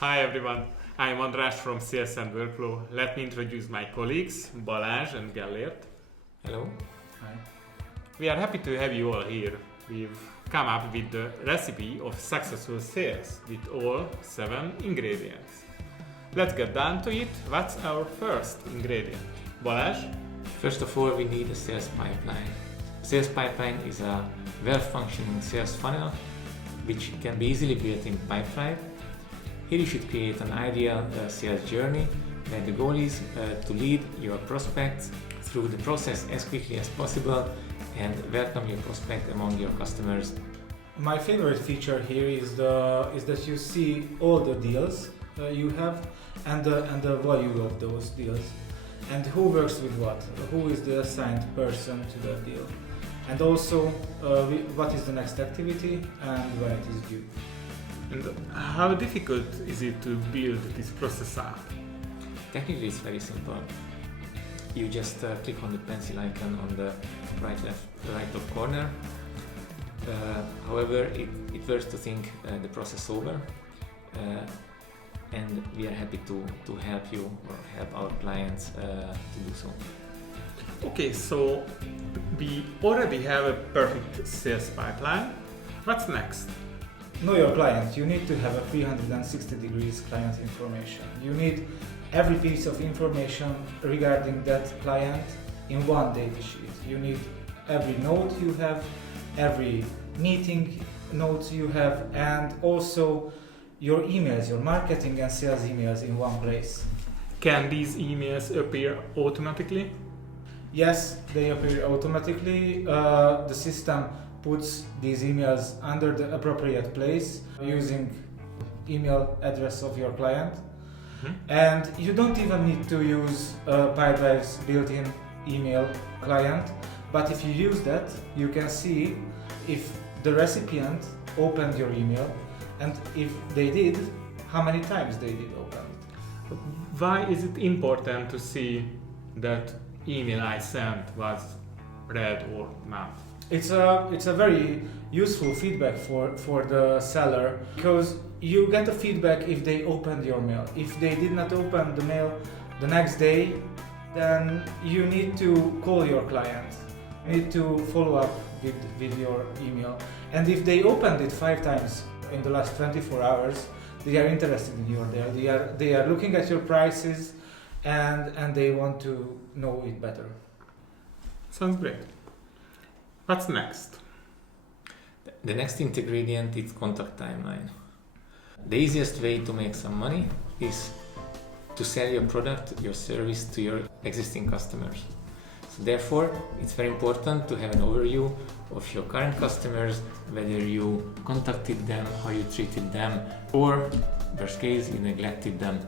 Hi everyone, I'm András from Sales and Workflow. Let me introduce my colleagues, Balázs and Gellért. Hello. Hi. We are happy to have you all here. We've come up with the recipe of successful sales with all 7 ingredients. Let's get down to it. What's our first ingredient? Balázs? First of all, we need a sales pipeline. Sales pipeline is a well-functioning sales funnel which can be easily built in Pipedrive. Here you should create an ideal sales journey where the goal is to lead your prospects through the process as quickly as possible and welcome your prospect among your customers. My favorite feature here is that you see all the deals you have and the value of those deals and who works with what, who is the assigned person to that deal, and also what is the next activity and when it is due. And how difficult is it to build this process up? Technically it's very simple. You just click on the pencil icon on the right top corner. However, it works to think the process over, and we are happy to help you or help our clients to do so. Okay, so we already have a perfect sales pipeline. What's next? Know your client. You need to have a 360 degrees client information. You need every piece of information regarding that client in one data sheet. You need every note you have, every meeting notes you have, and also your emails, your marketing and sales emails in one place. Can these emails appear automatically? Yes, they appear automatically. The system puts these emails under the appropriate place using email address of your client. And you don't even need to use Pipedrive's built-in email client, but if you use that, you can see if the recipient opened your email and if they did, how many times they did open it. Why is it important to see that email I sent was read or not? It's a very useful feedback for the seller, because you get a feedback if they opened your mail. If they did not open the mail the next day, then you need to call your client. You need to follow up with your email. And if they opened it 5 times in the last 24 hours, they are interested in your deal. They are looking at your prices and they want to know it better. Sounds great. What's next? The next ingredient is contact timeline. The easiest way to make some money is to sell your product, your service to your existing customers. So therefore, it's very important to have an overview of your current customers, whether you contacted them, how you treated them, or worst case, you neglected them.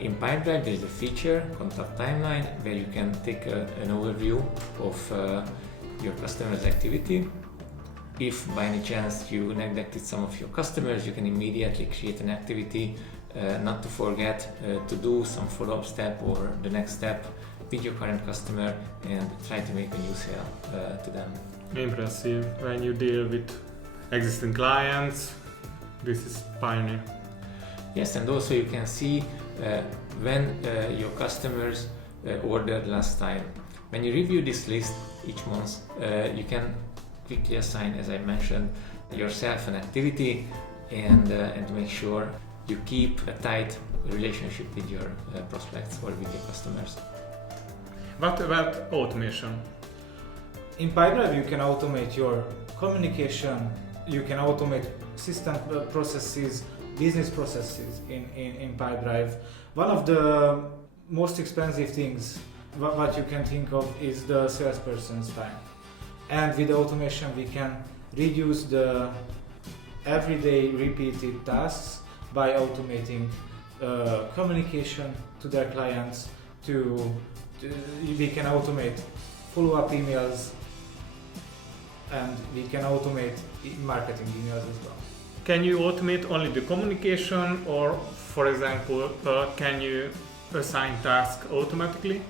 In Pipedrive, there is a feature, contact timeline, where you can take an overview of your customer's activity. If by any chance you neglected some of your customers, you can immediately create an activity not to forget to do some follow-up step or the next step with your current customer and try to make a new sale to them. Impressive. When you deal with existing clients, this is pioneer. Yes, and also you can see when your customers ordered last time. When you review this list each month, you can quickly assign, as I mentioned, yourself an activity and to make sure you keep a tight relationship with your prospects or with your customers. What about automation? In Pipedrive, you can automate your communication, you can automate system processes, business processes in Pipedrive. One of the most expensive things what you can think of is the salesperson's time. And with automation, we can reduce the everyday repeated tasks by automating communication to their clients. We can automate follow-up emails, and we can automate marketing emails as well. Can you automate only the communication, or for example, can you assign tasks automatically?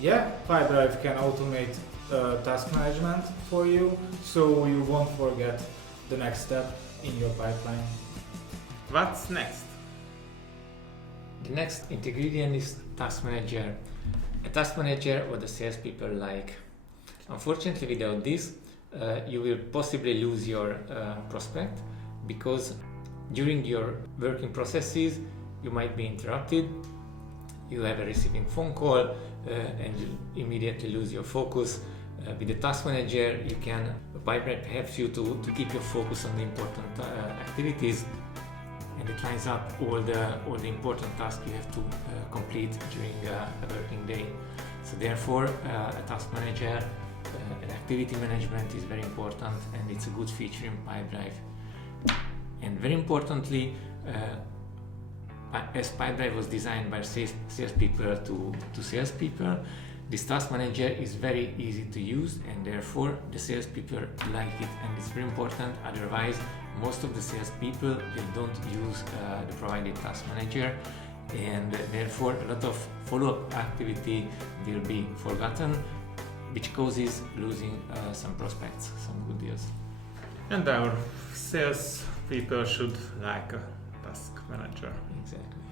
Yeah, Pipedrive can automate task management for you, so you won't forget the next step in your pipeline. What's next? The next ingredient is task manager. A task manager what the salespeople like. Unfortunately, without this, you will possibly lose your prospect, because during your working processes you might be interrupted. You have a receiving phone call and you immediately lose your focus. With the task manager, Pipedrive helps you to keep your focus on the important activities, and it lines up all the important tasks you have to complete during a working day. So therefore, a task manager, an activity management is very important, and it's a good feature in Pipedrive. And very importantly, as Pipedrive was designed by salespeople to salespeople, this task manager is very easy to use, and therefore the salespeople like it, and it's very important. Otherwise, most of the salespeople they don't use the provided task manager, and therefore a lot of follow-up activity will be forgotten, which causes losing some prospects, some good deals. And our sales people should like a task manager. Exactly.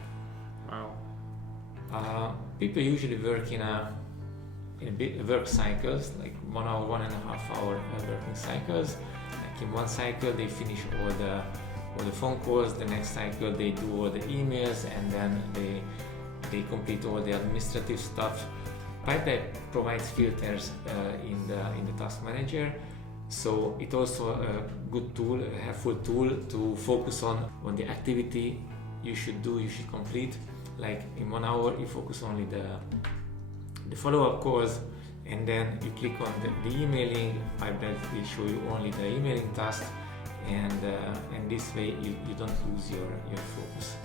Wow. People usually work in work cycles, like 1 hour, 1.5 hour working cycles. Like in one cycle they finish all the phone calls, the next cycle they do all the emails, and then they complete all the administrative stuff. Pipedrive provides filters in the task manager, so it's also a good tool, a helpful tool to focus on the activity you should complete. Like in 1 hour you focus only the follow-up calls, and then you click on the emailing. Pipedrive will show you only the emailing task, and this way you don't lose your focus.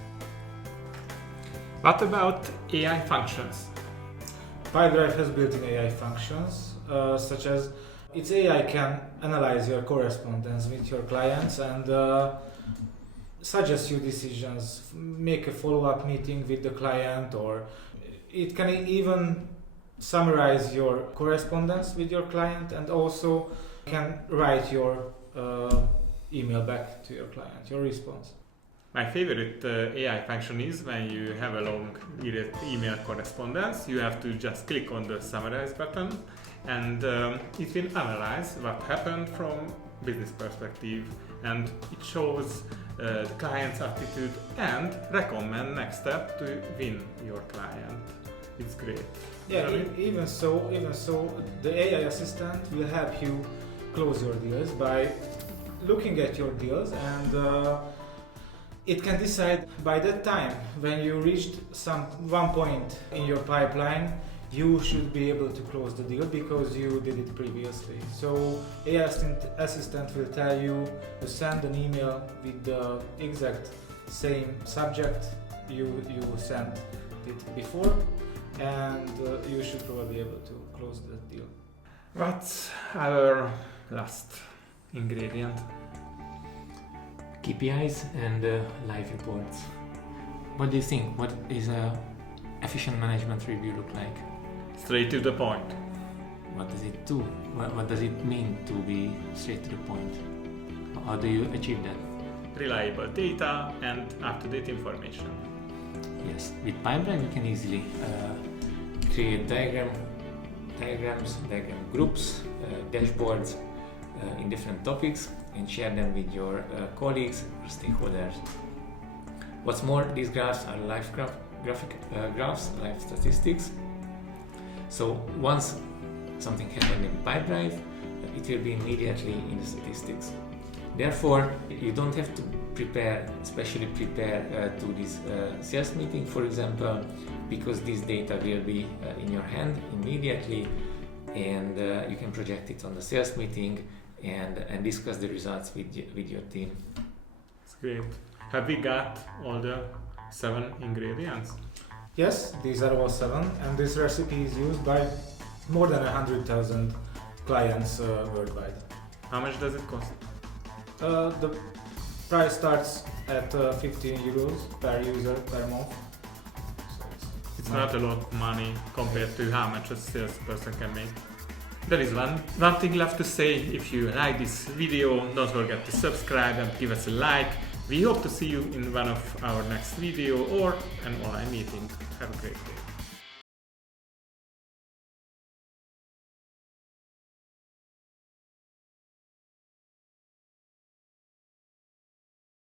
What about AI functions? Pipedrive has built-in AI functions, such as its AI can analyze your correspondence with your clients and suggest you decisions, make a follow-up meeting with the client, or it can even summarize your correspondence with your client, and also can write your email back to your client, your response. My favorite AI function is when you have a long email correspondence, you have to just click on the summarize button, and it will analyze what happened from business perspective, and it shows the client's attitude and recommend next step to win your client. It's great. Yeah, even so, the AI assistant will help you close your deals by looking at your deals, and it can decide by that time when you reached one point in your pipeline, you should be able to close the deal because you did it previously. So AI assistant will tell you to send an email with the exact same subject you sent it before, and you should probably be able to close that deal. What's our last ingredient? KPIs and live reports. What do you think? What is a efficient management review look like? Straight to the point. What does it do? What does it mean to be straight to the point? How do you achieve that? Reliable data and up-to-date information. Yes, with Pipedrive you can easily create diagrams, diagram groups, dashboards in different topics, and share them with your colleagues or stakeholders. What's more, these graphs are live graphs, live statistics. So once something happened in Pipedrive, it will be immediately in the statistics. Therefore, you don't have to especially prepare to this sales meeting, for example, because this data will be in your hand immediately, and you can project it on the sales meeting and discuss the results with your team. It's great. Have we got all the 7 ingredients? Yes, these are all 7, and this recipe is used by more than 100,000 clients worldwide. How much does it cost? The price starts at 15 euros per user per month. So it's not a lot of money compared to how much a salesperson can make. There is one thing left to say. If you like this video, don't forget to subscribe and give us a like. We hope to see you in one of our next video or an online meeting. Have a great day.